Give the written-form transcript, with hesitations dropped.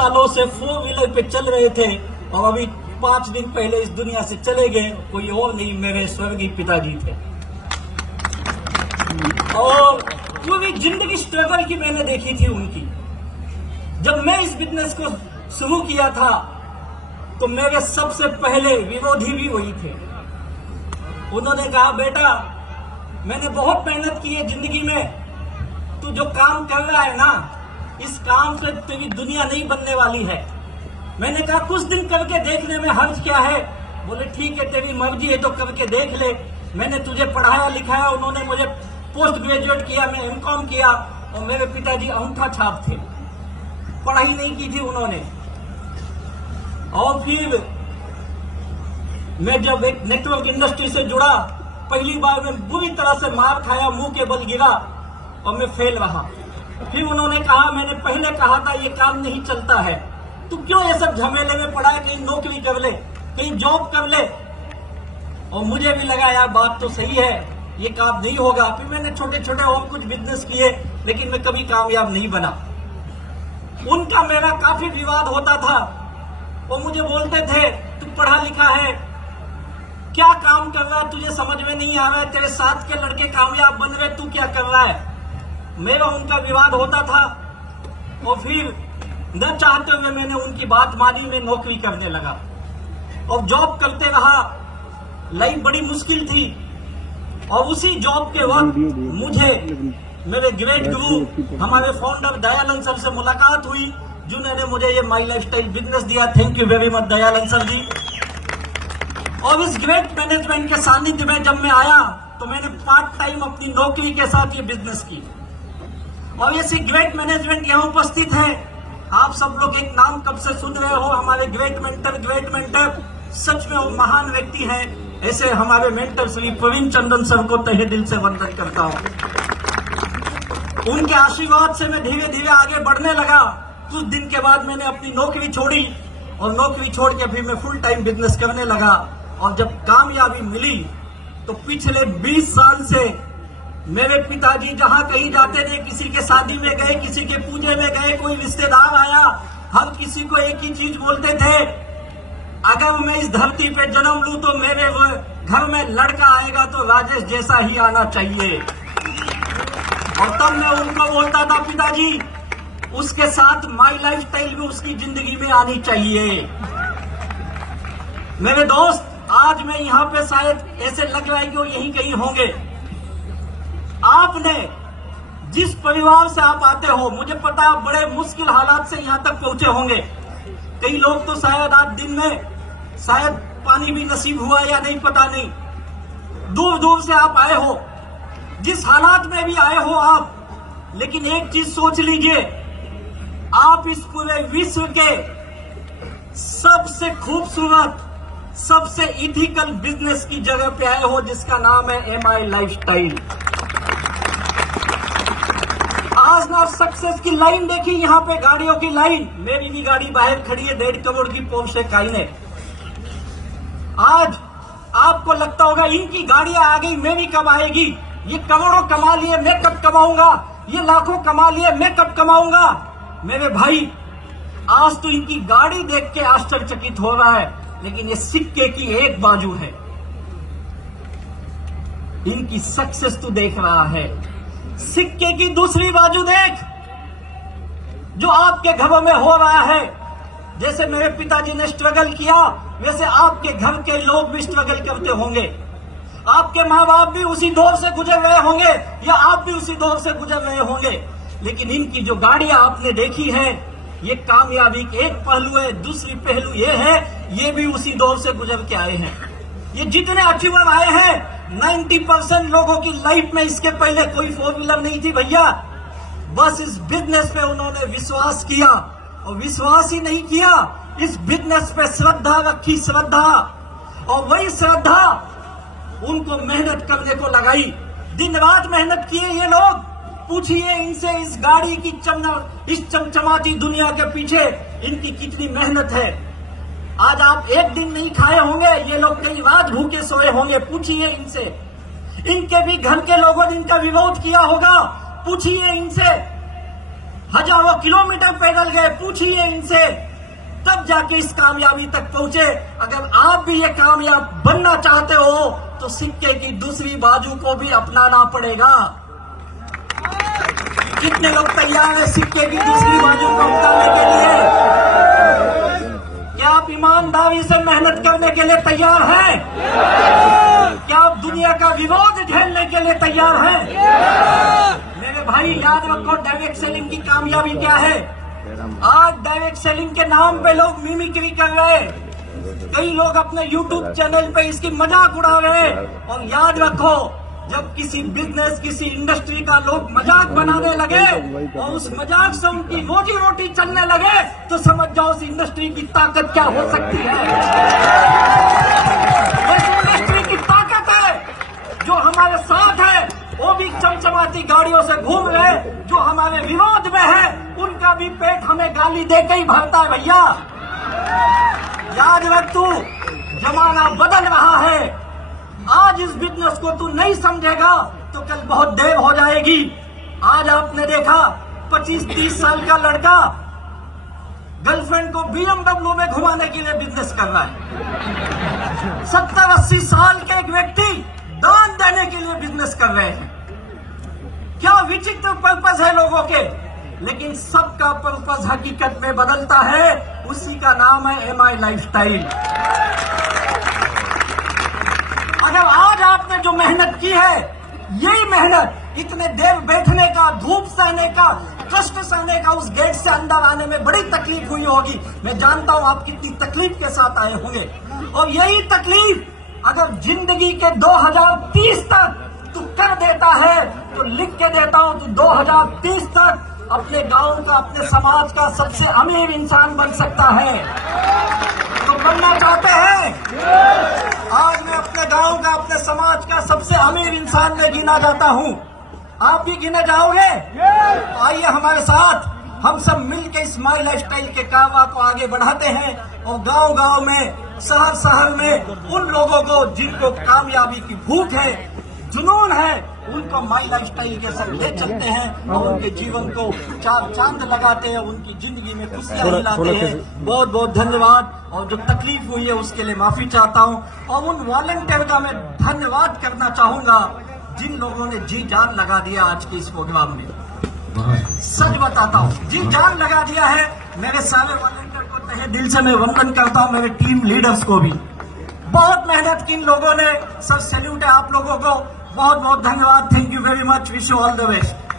सालों से 4 व्हीलर पे चल रहे थे और अभी 5 दिन पहले इस दुनिया से चले गए। कोई और नहीं, मेरे स्वर्गीय पिताजी थे। और पूरी जिंदगी स्ट्रगल की मैंने देखी थी उनकी। जब मैं इस बिजनेस को शुरू किया था तो मेरे सबसे पहले विरोधी भी वही थे। उन्होंने कहा, बेटा मैंने बहुत मेहनत की है जिंदगी में, तू जो काम कर रहा है ना, इस काम से तेरी दुनिया नहीं बनने वाली है। मैंने कहा कुछ दिन करके देखने में हर्ज क्या है। बोले ठीक है, तेरी मर्जी है तो करके देख ले। मैंने तुझे पढ़ाया लिखाया, उन्होंने मुझे पोस्ट ग्रेजुएट किया, मैं एमकॉम किया। और मेरे पिताजी अंगूठा छाप थे, पढ़ाई नहीं की थी उन्होंने। और फिर मैं जब एक नेटवर्क इंडस्ट्री से जुड़ा, पहली बार मैं बुरी तरह से मार खाया, मुंह के बल गिरा और मैं फेल रहा। फिर उन्होंने कहा, मैंने पहले कहा था ये काम नहीं चलता है, तू क्यों ये सब झमेले में पड़ा है, कहीं नौकरी कर ले, कहीं जॉब कर ले। और मुझे भी लगा यार बात तो सही है, ये काम नहीं होगा। फिर मैंने छोटे छोटे और कुछ बिजनेस किए, लेकिन मैं कभी कामयाब नहीं बना। उनका मेरा काफी विवाद होता था। वो मुझे बोलते थे, तू पढ़ा लिखा है, क्या काम कर रहा है, तुझे समझ में नहीं आ रहा है, तेरे साथ के लड़के कामयाब बन रहे, तू क्या कर रहा है। मेरा उनका विवाद होता था। और फिर न चाहते हुए मैंने उनकी बात मानी, मैं नौकरी करने लगा और जॉब करते रहा। लाइफ बड़ी मुश्किल थी। और उसी जॉब के वक्त मुझे मेरे ग्रेट गुरु हमारे फाउंडर दयानंद सर से मुलाकात हुई, जिन्होंने मुझे ये माई लाइफस्टाइल बिजनेस दिया। Thank you very much Dayanand sir ji. और इस ग्रेट मैनेजमेंट के सानिध्य में जब मैं आया तो मैंने पार्ट टाइम अपनी नौकरी के साथ ये बिजनेस की। और ऐसे ग्रेट मैनेजमेंट यहाँ उपस्थित है। आप सब लोग एक नाम कब से सुन रहे हो, हमारे ग्रेट मेंटर सच में वो महान व्यक्ति हैं। ऐसे हमारे मेंटर श्री प्रवीण चंद्रन सर को तहे दिल से वंदन करता हूँ। उनके आशीर्वाद से मैं धीरे धीरे आगे बढ़ने लगा। कुछ दिन के बाद मैंने अपनी नौकरी छोड़ी और नौकरी छोड़ के फिर मैं फुल टाइम बिजनेस करने लगा। और जब कामयाबी मिली तो पिछले 20 साल से मेरे पिताजी जहां कहीं जाते थे, किसी के शादी में गए, किसी के पूजे में गए, कोई रिश्तेदार आया, हर किसी को एक ही चीज बोलते थे, अगर मैं इस धरती पे जन्म लूं तो मेरे घर में लड़का आएगा तो राजेश जैसा ही आना चाहिए। और तब मैं उनको बोलता था, पिताजी उसके साथ माई लाइफस्टाइल भी उसकी जिंदगी में आनी चाहिए। मेरे दोस्त, आज मैं यहाँ पे शायद ऐसे लग रहा है कि वो यहीं कहीं होंगे। आपने जिस परिवार से आप आते हो, मुझे पता है बड़े मुश्किल हालात से यहाँ तक पहुंचे होंगे। कई लोग तो शायद आज दिन में शायद पानी भी नसीब हुआ या नहीं, पता नहीं। दूर दूर से आप आए हो, जिस हालात में भी आए हो आप, लेकिन एक चीज सोच लीजिए, आप इस पूरे विश्व के सबसे खूबसूरत, सबसे इथिकल बिजनेस की जगह पे आए हो, जिसका नाम है एमआई लाइफस्टाइल। आज ना सक्सेस की लाइन देखी, यहाँ पे गाड़ियों की लाइन। मेरी भी गाड़ी बाहर खड़ी है, 1.5 करोड़ की पोर्शे काइनेट। आज आपको लगता होगा इनकी गाड़ियां आ गई, मेरी कब आएगी, ये करोड़ों कमा लिए, मैं कब कमाऊंगा, ये लाखों कमा लिए, मैं कब कमाऊंगा। मेरे भाई, आज तो इनकी गाड़ी देख के आश्चर्यचकित हो रहा है, लेकिन ये सिक्के की एक बाजू है। इनकी सक्सेस तू देख रहा है, सिक्के की दूसरी बाजू देख, जो आपके घरों में हो रहा है। जैसे मेरे पिताजी ने स्ट्रगल किया, वैसे आपके घर के लोग भी स्ट्रगल करते होंगे। आपके माँ बाप भी उसी दौर से गुजर रहे होंगे, या आप भी उसी दौर से गुजर रहे होंगे। लेकिन इनकी जो गाड़ियां आपने देखी है, ये कामयाबी के एक पहलू है। दूसरी पहलू ये है, ये भी उसी दौर से गुजर के आए हैं। ये जितने अचीवर आए हैं, 90% लोगों की लाइफ में इसके पहले कोई 4 व्हीलर नहीं थी भैया। बस इस बिजनेस पे उन्होंने विश्वास किया, और विश्वास ही नहीं किया, इस बिजनेस पे श्रद्धा रखी, श्रद्धा। और वही श्रद्धा उनको मेहनत करने को लगाई। दिन रात मेहनत किए ये लोग। पूछिए इनसे, इस गाड़ी की इस चमचमाती दुनिया के पीछे इनकी कितनी मेहनत है। आज आप एक दिन नहीं खाए होंगे, ये लोग कई रात भूखे सोए होंगे। पूछिए इनसे। इनके भी घर के लोगों ने इनका विरोध किया होगा, पूछिए इनसे। हजारों किलोमीटर पैदल गए, पूछिए इनसे, तब जाके इस कामयाबी तक पहुंचे। अगर आप भी ये कामयाब बनना चाहते हो तो सिक्के की दूसरी बाजू को भी अपनाना पड़ेगा। कितने लोग तैयार हैं सिक्के की दूसरी बाजू को अपनाने के लिए? क्या आप ईमानदारी से मेहनत करने के लिए तैयार हैं? क्या आप दुनिया का विरोध झेलने के लिए तैयार हैं? मेरे भाई याद रखो, डायरेक्ट सेलिंग की कामयाबी क्या है। आज डायरेक्ट सेलिंग के नाम पे लोग मिमिक्री कर रहे हैं, कई लोग अपने YouTube चैनल पे इसकी मजाक उड़ा रहे हैं। और याद रखो, जब किसी बिजनेस, किसी इंडस्ट्री का लोग मजाक बनाने लगे और उस मजाक से उनकी रोजी रोटी चलने लगे तो समझ जाओ उस इंडस्ट्री की ताकत क्या हो सकती है। इस इंडस्ट्री की ताकत है जो हमारे साथ है, वो भी चमचमाती गाड़ियों से घूम रहे, जो हमारे विरोध में है उनका भी पेट हमें गाली देकर ही भरता है। भैया याद रख, तू जमाना बदल रहा है। आज इस बिजनेस को तू नहीं समझेगा तो कल बहुत देर हो जाएगी। आज आपने देखा 25-30 साल का लड़का गर्लफ्रेंड को BMW में घुमाने के लिए बिजनेस कर रहा है। 70-80 साल के एक व्यक्ति दान देने के लिए बिजनेस कर रहे हैं। क्या विचित्र पर्पस है लोगों के, लेकिन सबका पर्पस हकीकत में बदलता है। उसी का नाम है MI लाइफस्टाइल। अगर आज आपने जो मेहनत की है, यही मेहनत इतने देर बैठने का, धूप सहने का, कष्ट सहने का, उस गेट से अंदर आने में बड़ी तकलीफ हुई होगी। मैं जानता हूं आप कितनी तकलीफ के साथ आए होंगे। और यही तकलीफ अगर जिंदगी के 2030 तक तू कर देता है तो लिख के देता हूं, तू 2030 तक अपने गांव का, अपने समाज का सबसे अमीर इंसान बन सकता है। तो बनना चाहते हैं? आज मैं अपने गांव का, अपने समाज का सबसे अमीर इंसान में गिना जाता हूं। आप भी गिने जाओगे? तो आइए हमारे साथ, हम सब मिलकर इस माई लाइफस्टाइल के कावा को आगे बढ़ाते हैं और गांव गांव में, शहर शहर में उन लोगों को जिनको कामयाबी की भूख है, जुनून है, उनको माई लाइफस्टाइल के साथ ले चलते हैं और उनके जीवन को चार चांद लगाते हैं, उनकी जिंदगी में खुशियां लाते हैं। बहुत बहुत धन्यवाद। और जो तकलीफ हुई है उसके लिए माफी चाहता हूं। और उन वॉलंटियर का मैं धन्यवाद करना चाहूंगा जिन लोगों ने जी जान लगा दिया आज के इस प्रोग्राम में। सच बताता हूं, जी जान लगा दिया है। मेरे सारे वॉलंटियर को तहे दिल से मैं वंदन करता हूं, मेरे टीम लीडर्स को भी। बहुत मेहनत की इन लोगों ने। सर सैल्यूट है आप लोगों को। बहुत बहुत धन्यवाद। Thank you very much. Wish you all the best.